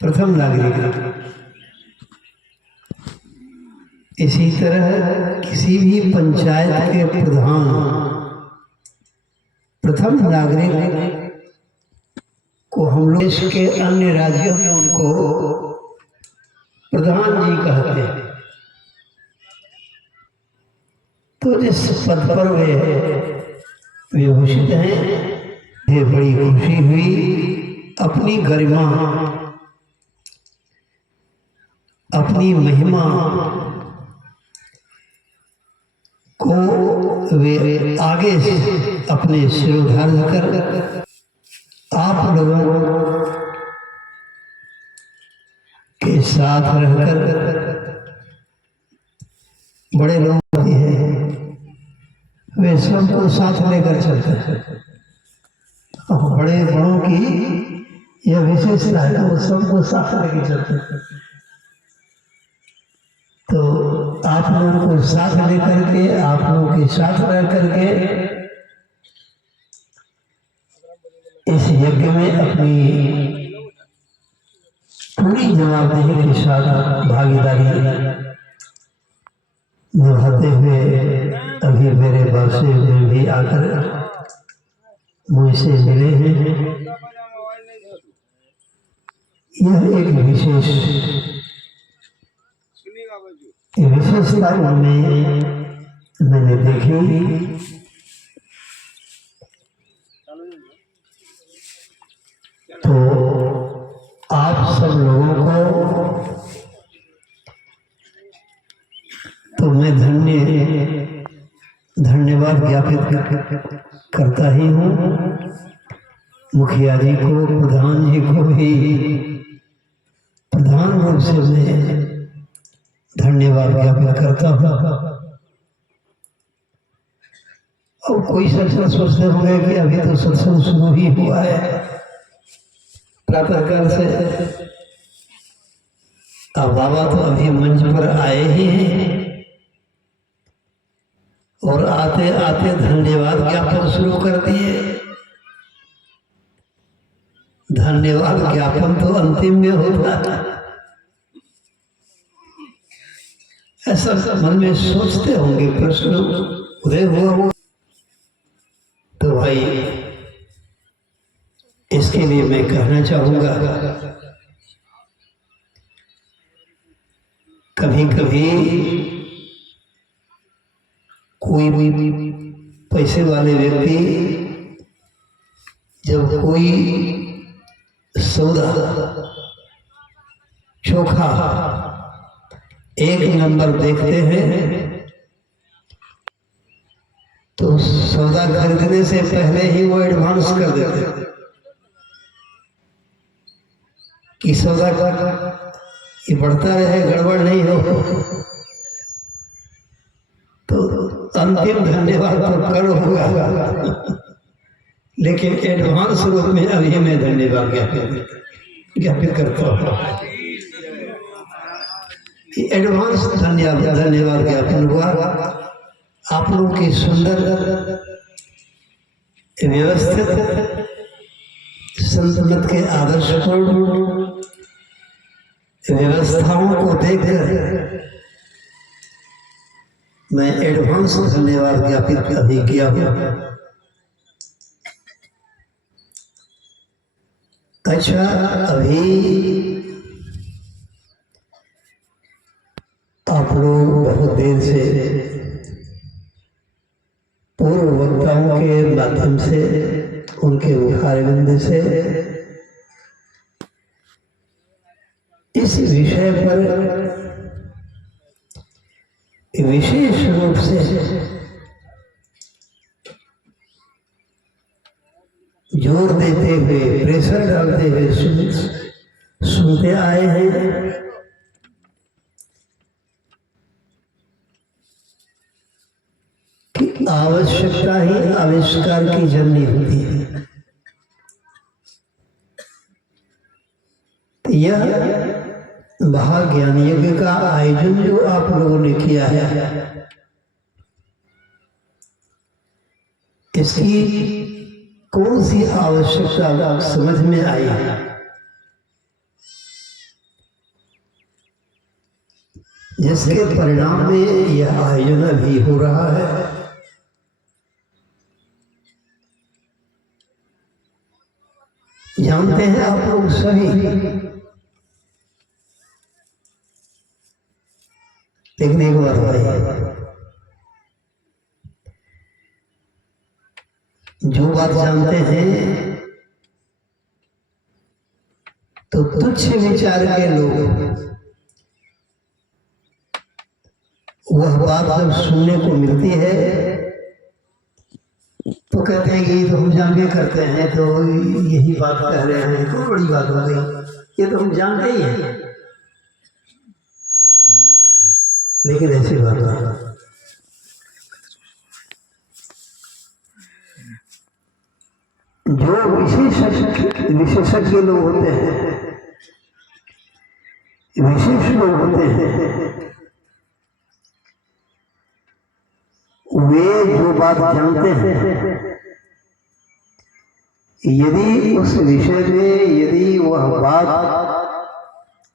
प्रथम नागरिक। इसी तरह किसी भी पंचायत के प्रधान प्रथम नागरिक को हम लोग देश के अन्य राज्यों में उनको प्रधान जी कहते हैं। तो जिस पद पर वे विभूषित हैं, ये बड़ी खुशी हुई। अपनी गरिमा, अपनी महिमा को वे आगे से अपने सिर धारण कर आप लोगों के साथ रहकर, बड़े लोग भी हैं, वे सबको साथ लेकर चलते हैं। बड़े बड़ों की यह विशेषता है, वो सबको साथ लेकर चलते हैं। तो आप लोगों को साथ लेकर के, आप लोगों के साथ रह करके इस यज्ञ में अपनी पूरी जवाबदेही के साथ भागीदारी निभाते हुए अभी मेरे बरसे में भी आकर मुझसे मिले हैं। यह एक विशेषता मैंने देखी। तो आप सब लोगों को तो मैं धन्यवाद ज्ञापित करता ही हूँ। मुखिया जी को, प्रधान जी को भी प्रधान रूप से मैं धन्यवाद ज्ञापित करता हूँ। और कोई सत्संग सोचते होंगे कि अभी तो सत्संग शुरू ही हुआ है, प्रातःकाल से। अब बाबा तो अभी मंच पर आए ही हैं और आते आते धन्यवाद ज्ञापन शुरू कर दिए। धन्यवाद ज्ञापन तो अंतिम में होता है। ऐसा मन में सोचते होंगे, प्रश्न उदय हुआ हो। तो भाई इसके लिए मैं कहना चाहूंगा, कभी कभी कोई भी पैसे वाले व्यक्ति जब कोई सौदा चोखा एक नंबर देखते हैं तो सौदा खरीदने से पहले ही वो एडवांस कर देते हैं कि सौदा ये बढ़ता रहे, गड़बड़ नहीं हो। तो अंतिम धन्यवाद तो कर होगा, लेकिन एडवांस रूप में अभी मैं धन्यवाद ज्ञापित करता हूँ। एडवांस धन्यवाद ज्ञापन हुआ। आप लोगों की सुंदर व्यवस्थित संतमत के आदर्शपूर्ण व्यवस्थाओं को देखकर मैं एडवांस धन्यवाद ज्ञापित अभी किया हूँ। अच्छा, अभी आप लोग बहुत देर से पूर्व वक्ताओं के माध्यम से, उनके मुखारबिंद से इस विषय पर विशेष रूप से जोर देते हुए, प्रेशर डालते हुए सुनते आए हैं। कि आवश्यकता ही आविष्कार की जननी होती है। यह महाज्ञान यज्ञ का आयोजन जो आप लोगों ने किया है, इसकी कौन सी आवश्यकता समझ में आई है? जिसके परिणाम में यह आयोजन अभी हो रहा है। जानते हैं आप लोग सभी, लेकिन एक बात भाई, जो बात जानते हैं तो तुच्छ विचार के लोग वह बात जब सुनने को मिलती है तो कहते हैं कि ये तो हम जानते करते हैं, तो यही बात कह रहे हैं, तो बड़ी बात हो गई, ये तो हम जानते ही हैं। लेकिन ऐसी बात नहीं। जो विशेषज्ञ लोग होते हैं, विशेष लोग होते हैं, वे जो बात जानते हैं, यदि उस विषय में यदि वह बात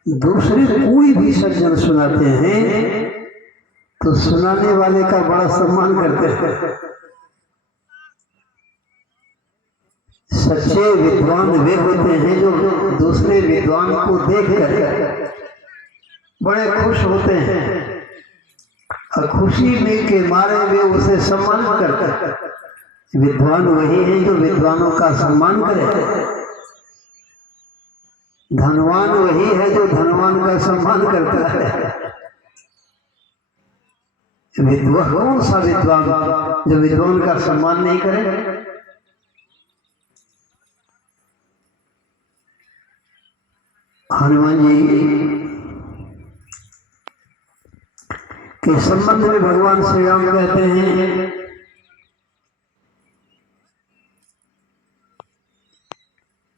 दूसरे कोई भी सज्जन सुनाते हैं तो सुनाने वाले का बड़ा सम्मान करते हैं। सच्चे विद्वान वे होते हैं जो दूसरे विद्वान को देखकर बड़े खुश होते हैं और खुशी में के मारे वे उसे सम्मान करते हैं। विद्वान वही हैं जो विद्वानों का सम्मान करे। धनवान वही है जो धनवान का सम्मान करता है। विद्वान कौन सा विद्वान जो विद्वान का सम्मान नहीं करे? हनुमान जी के संबंध में भगवान श्री राम कहते हैं,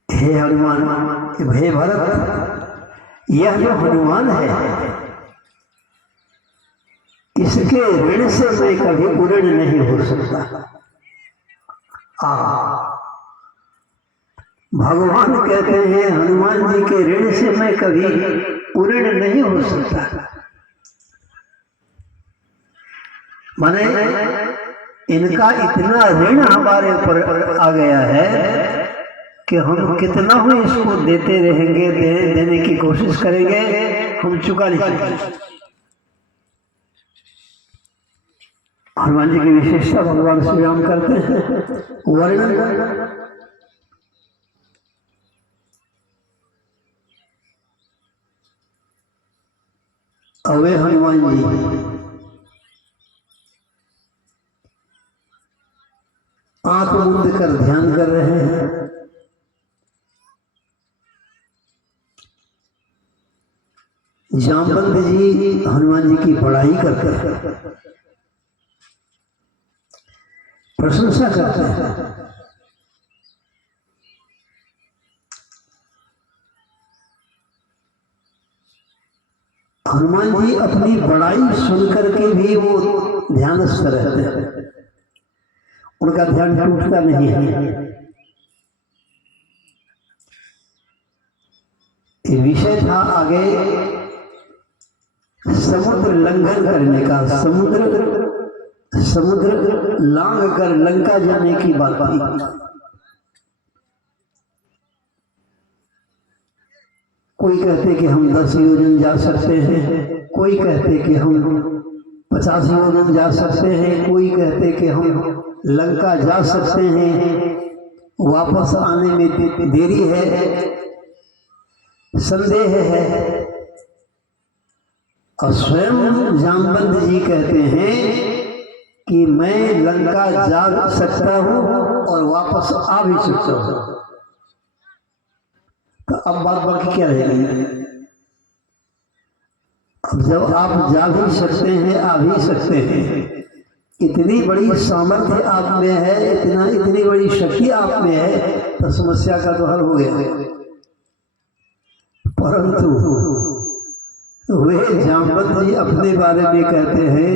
हे हनुमान, हे भरत, यह जो हनुमान है इसके ऋण से मैं कभी उऋण नहीं हो सकता। भगवान कहते हैं हनुमान जी के ऋण से मैं कभी उऋण नहीं हो सकता। माने इनका इतना ऋण हमारे ऊपर आ गया है कि हम कितना ही इसको देते रहेंगे, देने की कोशिश करेंगे, हम चुका नहीं पाएंगे। हनुमान जी की विशेषता भगवान श्री राम करते हैं वर्णन। अवे हनुमान जी आंख मूंद कर ध्यान कर रहे हैं। जामवंत जी हनुमान जी की बड़ाई करते हैं, प्रशंसा करते हैं। हनुमान जी अपनी बड़ाई सुनकर के भी वो ध्यानस्थ रहते हैं, उनका ध्यान टूटता नहीं है। विषय था आगे समुद्र लंघन करने का, समुद्र लांघ कर लंका जाने की बात थी। कोई कहते कि हम 10 योजन जा सकते हैं, कोई कहते कि हम 50 योजन जा सकते हैं, कोई कहते कि हम लंका जा सकते हैं, वापस आने में देरी है, संदेह है। और स्वयं जामवंत जी कहते हैं कि मैं लंका जा सकता हूं और वापस आ भी सकता हूं। तो अब बात बाकी क्या रहेगी? अब जब आप जा भी सकते हैं, आ भी सकते हैं, इतनी बड़ी सामर्थ्य आप में है, इतनी बड़ी शक्ति आप में है, तो समस्या का तो हल हो गया। परंतु वे जामवंत जी अपने बारे में कहते हैं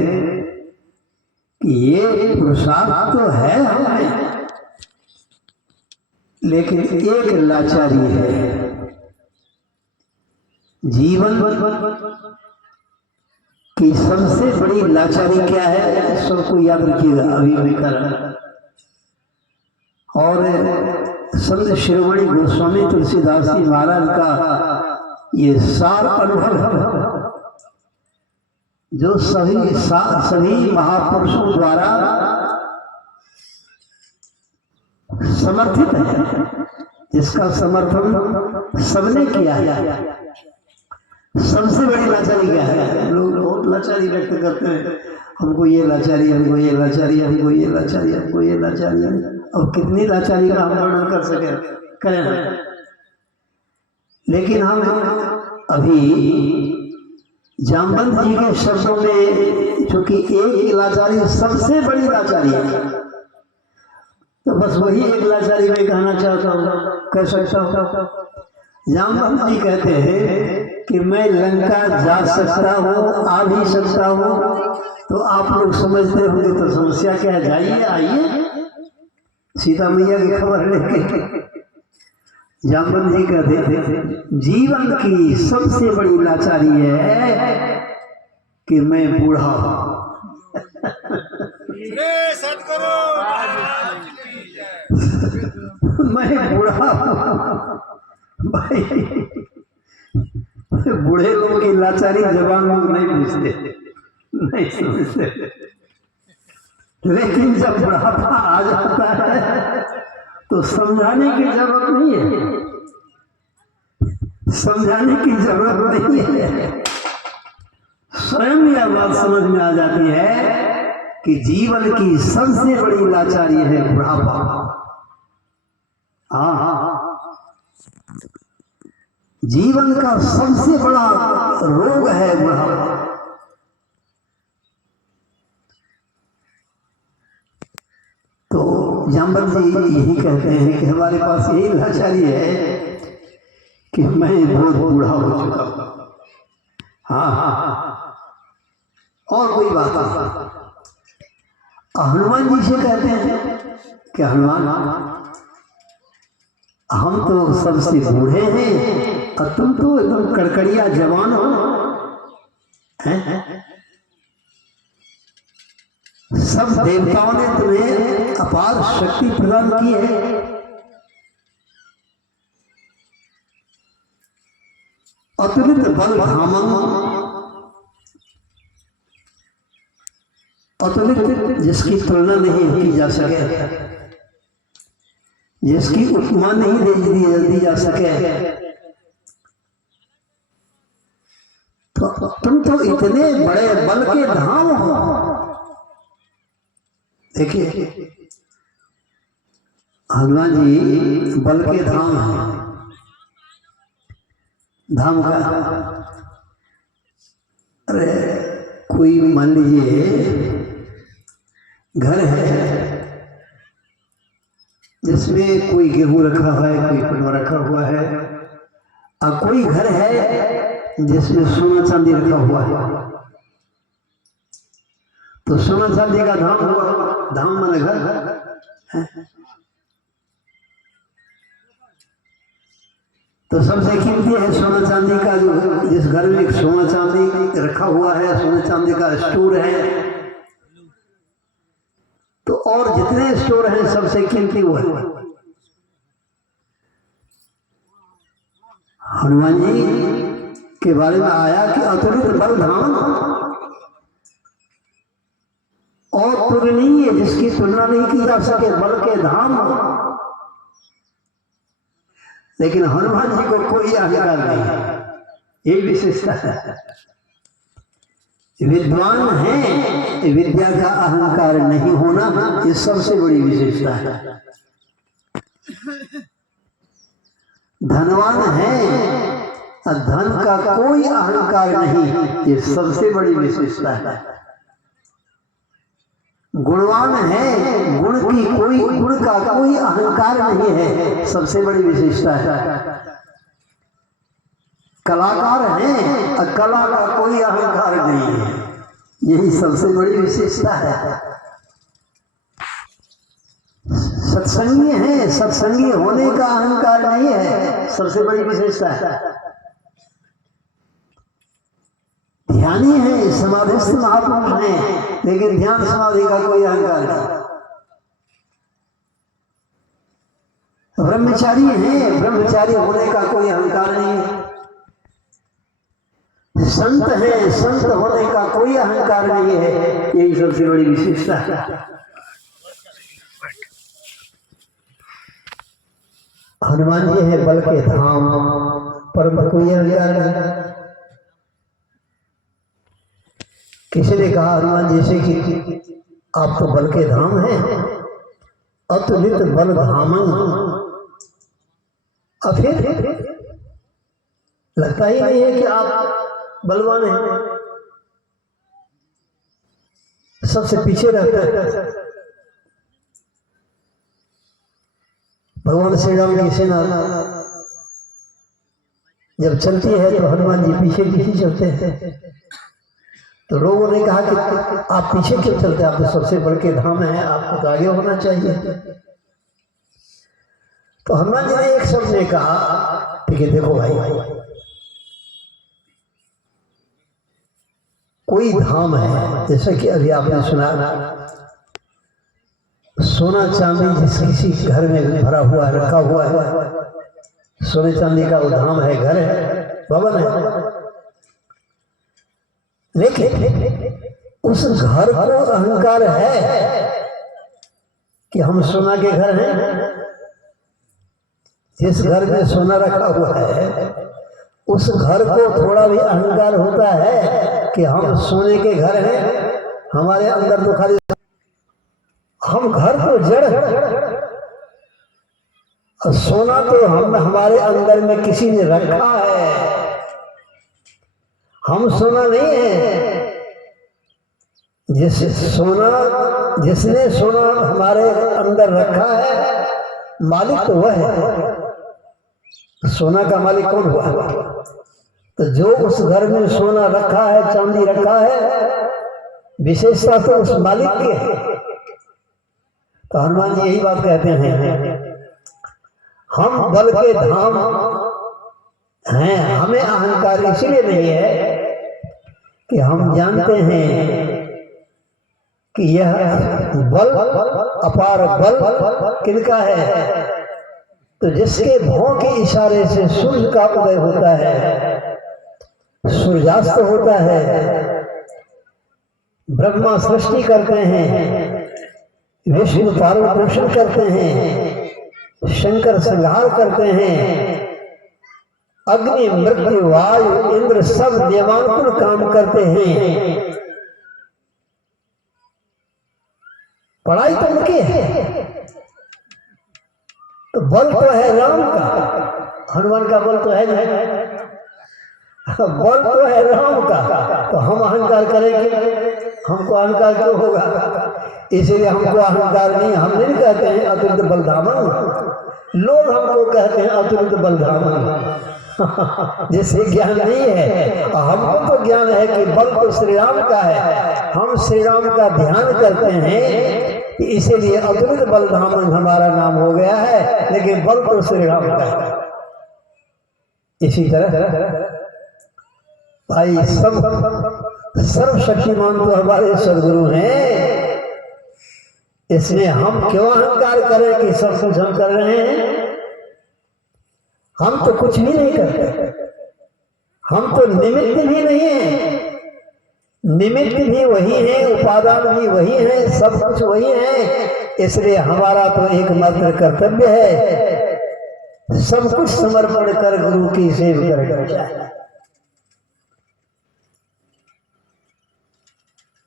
कि ये पुरुषार्थ तो है हमें, लेकिन एक लाचारी है। जीवन कि सबसे बड़ी लाचारी क्या है, सबको याद रखिएगा अभी भी कर। और संत शिरोमणि गोस्वामी तुलसीदास जी महाराज का ये सार अनुभव जो सभी महापुरुषों द्वारा समर्थित है, जिसका समर्थन सबने किया है। सबसे बड़ी लाचारी क्या है? लोग बहुत लाचारी व्यक्त करते हैं, हमको ये लाचारी, हमको ये लाचारी, हमको ये लाचारी, हमको ये लाचारी। अब कितनी लाचारी का हम वर्णन कर सके करें, लेकिन हम अभी जामवंत जी के शब्दों में, चूंकि एक लाचारी सबसे बड़ी लाचारी है, तो बस वही एक लाचारी में कहना चाहता हूँ, कह सकता हूँ। जामवंत जी कहते हैं कि मैं लंका जा सकता हूँ, आ भी सकता हूँ। तो आप लोग समझते होंगे तो समस्या क्या है, जाइए आइए सीता मैया की खबर लेके। जामवंत जी कहते हैं जीवन की सबसे बड़ी लाचारी है कि मैं बूढ़ा हूं। मैं बूढ़ा हूं भाई। बूढ़े लोगों की लाचारी जवान लोग नहीं पूछते, नहीं समझते, लेकिन जब बुढ़ापा आ जाता है तो समझाने की जरूरत नहीं है, समझाने की जरूरत नहीं है। स्वयं यह बात समझ में आ जाती है कि जीवन की सबसे बड़ी लाचारी है बुढ़ापा। हाँ, जीवन का सबसे बड़ा रोग है बुढ़ापा। तो जामवंत जी यही कहते हैं कि हमारे पास यही लाचारी है कि मैं बहुत बूढ़ा हो चुका हूं। हाँ, और कोई बात नहीं। हनुमान जी से कहते हैं कि हनुमान, हम तो सबसे बूढ़े हैं और तुम तो एकदम कड़कड़िया जवान हो। सब देवताओं ने तुम्हें अपार शक्ति प्रदान की है, अतुलित बल धामम, अतुलित जिसकी तुलना नहीं की जा सके, जिसकी उपमा नहीं दी जा सके। तो तुम तो इतने बड़े बल के धाम हो। देखिए हनुमान जी बल के धाम हैं। धाम का, अरे कोई मान लीजिए घर है जिसमें कोई गेहूं रखा हुआ है, कोई पटवा रखा हुआ है, और कोई घर है जिसमें सोना चांदी रखा हुआ है। तो सोना चांदी का धाम हुआ, धाम माने घर है। तो सबसे कीमती है सोना चांदी का, जो जिस घर में सोना चांदी रखा हुआ है, सोना चांदी का स्टोर है। तो और जितने स्टोर हैं सबसे कीमती वो है। हनुमान जी के बारे में आया कि अतुलित बल धाम, और तुलनीय जिसकी तुलना नहीं की जा सके बल के धाम। लेकिन हनुमान जी को कोई अहंकार नहीं है, यही विशेषता है। विद्वान है, विद्या का अहंकार नहीं होना, ये सबसे बड़ी विशेषता है। धनवान है, धन का कोई अहंकार नहीं, ये सबसे बड़ी विशेषता है। गुणवान है, गुण का कोई अहंकार नहीं है, सबसे बड़ी विशेषता है। कलाकार है, कला का कोई अहंकार नहीं है, यही सबसे बड़ी विशेषता है। सत्संगी है, सत्संगी होने का अहंकार नहीं है, सबसे बड़ी विशेषता है। ध्यानी हैं, समाधिस्थ महापुरुष हैं, लेकिन ध्यान समाधि का कोई अहंकार नहीं। ब्रह्मचारी हैं, ब्रह्मचारी होने का कोई अहंकार नहीं है। संत हैं, संत होने का कोई अहंकार नहीं है। यही सबसे बड़ी विशेषता है। हनुमान जी है बल के धाम, पर कोई अहंकार नहीं। किसी ने कहा हनुमान जी से कि आप तो बल के धाम हैं, अतुलित बल धामन। अब फिर लगता ही नहीं है कि आप बलवान हैं, सबसे पीछे रहता है। भगवान श्री राम की सेना जब चलती है तो हनुमान जी पीछे पीछे चलते हैं। तो लोगों ने कहा कि आप पीछे क्यों चलते, आप तो सबसे बड़ के धाम हैं, आपको तो आगे होना चाहिए। तो हनुमान जी ने एक शब्द ने कहा, ठीक है देखो भाई, कोई धाम है, जैसे कि अभी आपने सुना, सोना चांदी जिस किसी घर में भरा हुआ है, रखा हुआ है, सोने चांदी का वो धाम है, घर है, भवन है। लेकिन उस घर को अहंकार है कि हम सोना के घर हैं। जिस घर में सोना रखा हुआ है उस घर को थोड़ा भी अहंकार होता है कि हम सोने के घर हैं। हमारे अंदर तो खाली हम घर तो जड़ है, और सोना तो हम हमारे अंदर में किसी ने रखा है, हम सोना नहीं है। जिसने सोना हमारे अंदर रखा है, मालिक तो वह है। सोना का मालिक कौन हुआ? तो जो उस घर में सोना रखा है, चांदी रखा है, विशेषता तो उस मालिक की है। तो हनुमान जी यही बात कहते हैं, हम बल के धाम हैं। हमें अहंकार इसलिए नहीं है कि हम जानते हैं कि यह बल, अपार बल किनका है। तो जिसके भौं के इशारे से सूर्य का उदय होता है, सूर्यास्त होता है, ब्रह्मा सृष्टि करते हैं, विष्णु पालन पोषण करते हैं, शंकर संहार करते हैं, अग्नि मृत्यु वायु इंद्र सब नियमानुकूल काम करते हैं। पढ़ाई तो उनकी है। तो बल तो है राम का, हनुमान का बल तो है नहीं, बल तो है राम का। तो हम अहंकार करेंगे, हमको अहंकार क्यों होगा? इसीलिए हमको अहंकार नहीं, हम नहीं कहते हैं अतुलित बलधामन। लोग हमको कहते हैं अतुलित बलधामन, जिससे ज्ञान नहीं है। हमको तो ज्ञान है कि बल तो श्री राम का है, हम श्री राम का ध्यान करते हैं, इसीलिए अतुलित बलधामन हमारा नाम हो गया है, लेकिन बल तो श्री राम का है। इसी तरह भाई सर्वशक्तिमान तो हमारे सदगुरु हैं। इसमें हम क्यों अहंकार करें कि सब कुछ हम कर रहे हैं? हम तो कुछ भी नहीं करते, हम तो निमित्त भी नहीं है। निमित्त भी वही है, उपादान भी वही है, सब कुछ वही है। इसलिए हमारा तो एकमात्र कर्तव्य है सब कुछ समर्पण कर गुरु की सेवा करना।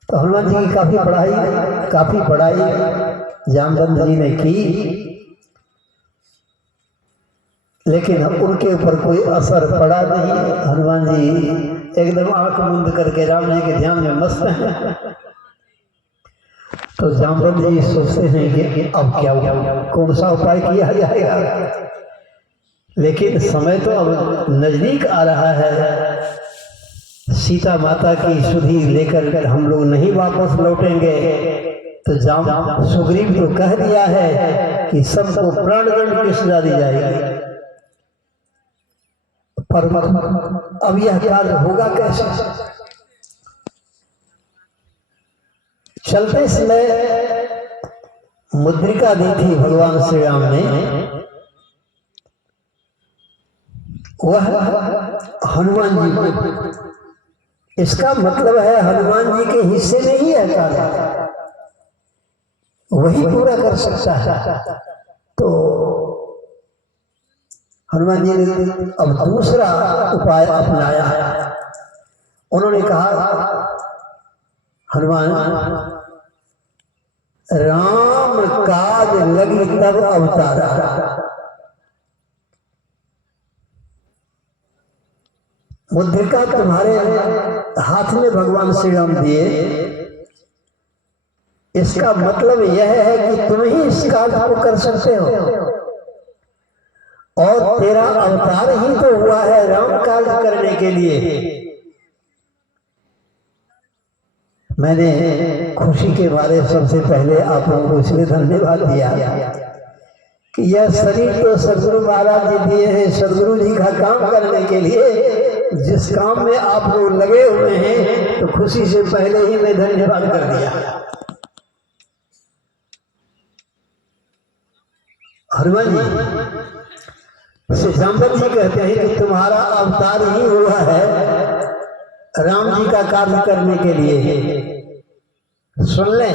तो हनुमान जी की काफी पढ़ाई जामवंत जी ने की, लेकिन उनके ऊपर कोई असर पड़ा नहीं। हनुमान जी एकदम आंख बंद करके राम जी के ध्यान में मस्त हैं। तो जामवंत जी सोचते हैं कि अब क्या कौन सा उपाय किया जाएगा। लेकिन समय तो अब नजदीक आ रहा है, सीता माता की सुधि लेकर हम लोग नहीं वापस लौटेंगे। तो सुग्रीव तो कह दिया है कि सबको प्राणदंड की सजा दी जाएगी, पर अब यह कार्य होगा कैसे? चलते समय मुद्रिका दी थी भगवान श्री राम ने, वह हनुमान जी को। इसका मतलब है हनुमान जी के हिस्से में ही है कार्य, वही पूरा कर सकता है। तो हनुमान जी ने अब दूसरा उपाय अपनाया। उन्होंने कहा, हनुमान, राम काज लगी तब अवतारा। मुद्रिका तुम्हारे हाथ में भगवान श्री राम दिए, इसका मतलब यह है कि तुम ही इस कार्य को कर सकते हो, और तेरा अवतार ही तो हुआ है राम कार्य करने के लिए। मैंने खुशी के बारे सबसे पहले आप लोगों को इसलिए धन्यवाद दिया कि यह शरीर तो सदगुरु महाराज जी दिए हैं सदगुरु जी का काम करने के लिए। जिस काम में आप लोग लगे हुए हैं तो खुशी से पहले ही मैं धन्यवाद कर दिया। हनुमान जी से जाम्बत जी कहते हैं कि तुम्हारा अवतार ही हुआ है राम जी का कार्य करने के लिए। सुन लें,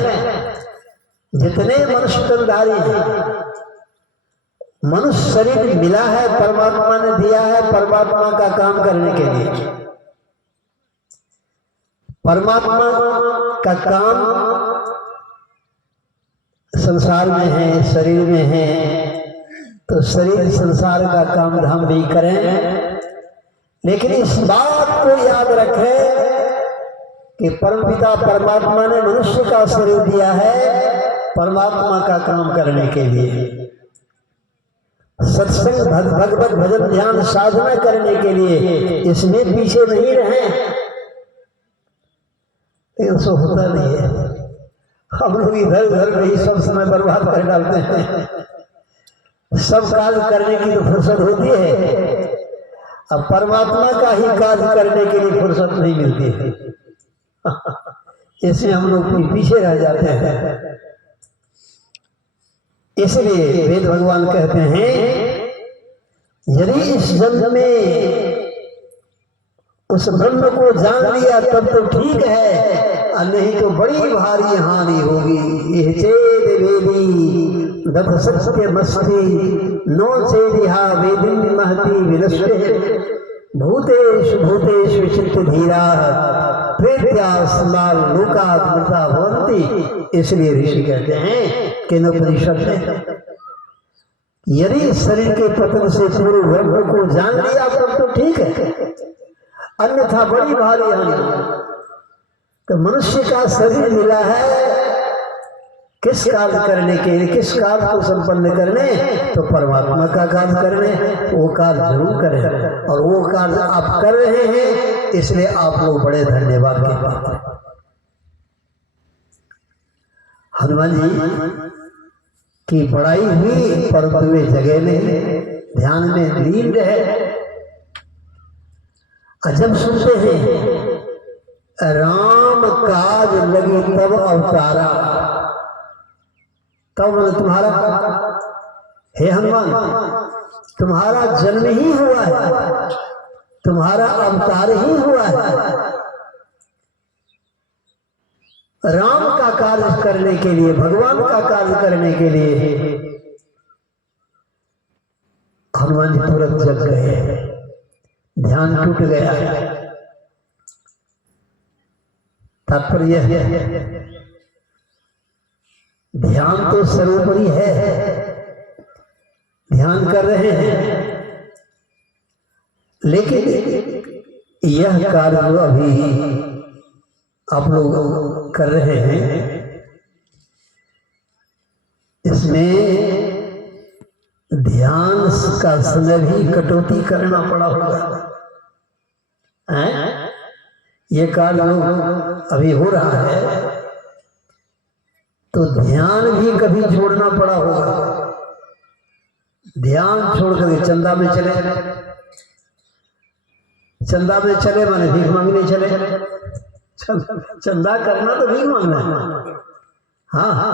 जितने मनुष्य तनधारी हैं, मनुष्य शरीर मिला है परमात्मा ने दिया है परमात्मा का काम करने के लिए। परमात्मा का काम संसार में है, शरीर में है, तो शरीर संसार का काम धाम भी करें, लेकिन इस बात को याद रखें कि परमपिता परमात्मा ने मनुष्य का शरीर दिया है परमात्मा का काम करने के लिए, सत्संग भगवत भजन ध्यान साधना करने के लिए। इसमें पीछे नहीं रहे, ऐसा होता नहीं है। हम लोग इधर उधर में ही सब समय बर्बाद कर डालते हैं। सब कार्य करने की तो फुर्सत होती है, अब परमात्मा का ही कार्य करने के लिए फुर्सत नहीं मिलती है। इसलिए हम लोग पीछे रह जाते हैं। इसलिए वेद भगवान कहते हैं, यदि इस जन्म में उस ब्रह्म को जान लिया तब तो ठीक है, और नहीं तो बड़ी भारी हानि होगी। यह चेद वेदी दत्त सत्य मस्ती नो चेदिहा वेदिनी महती विनश्य भूतेषु भूतेषु चित्त धीरा प्रेत्यास्माल लोकात् मृता भवन्ति। इसलिए ऋषि कहते हैं कि उपनिषद में, यदि शरीर के पतन से पूर्व ब्रह्म को जान लिया तब तो ठीक है, अन्यथा बड़ी भारी हानि। तो मनुष्य का शरीर मिला है किस कार्य करने के लिए, किस कार्य को संपन्न करने, तो परमात्मा का कार्य करने। वो कार्य जरूर करें, और वो कार्य आप कर रहे हैं, इसलिए आप लोग बड़े धन्यवाद के पात्र हैं। हनुमान जी की बड़ाई हुई परंतु वे जगह नहीं, ध्यान में लीन रहे। जब सुनते हैं राम काज लगी तब अवतारा, तब तुम्हारा, हे हनुमान, तुम्हारा जन्म ही हुआ है, तुम्हारा अवतार ही हुआ है राम का कार्य करने के लिए, भगवान का कार्य करने के लिए। हनुमान जी तुरंत जग गए, ध्यान टूट गया। तात्पर्य ध्यान तो सर्वोपरि है, ध्यान कर रहे हैं, लेकिन यह कार्य जो अभी आप लोग कर रहे हैं, इसमें ध्यान का समय भी कटौती करना पड़ा होगा। ये कार्य अभी हो रहा है, तो ध्यान भी कभी छोड़ना पड़ा होगा। ध्यान छोड़कर चंदा में चले, चंदा में चले माने भीख मांगने चले, चंदा करना तो भीख मांगना है। हाँ हाँ,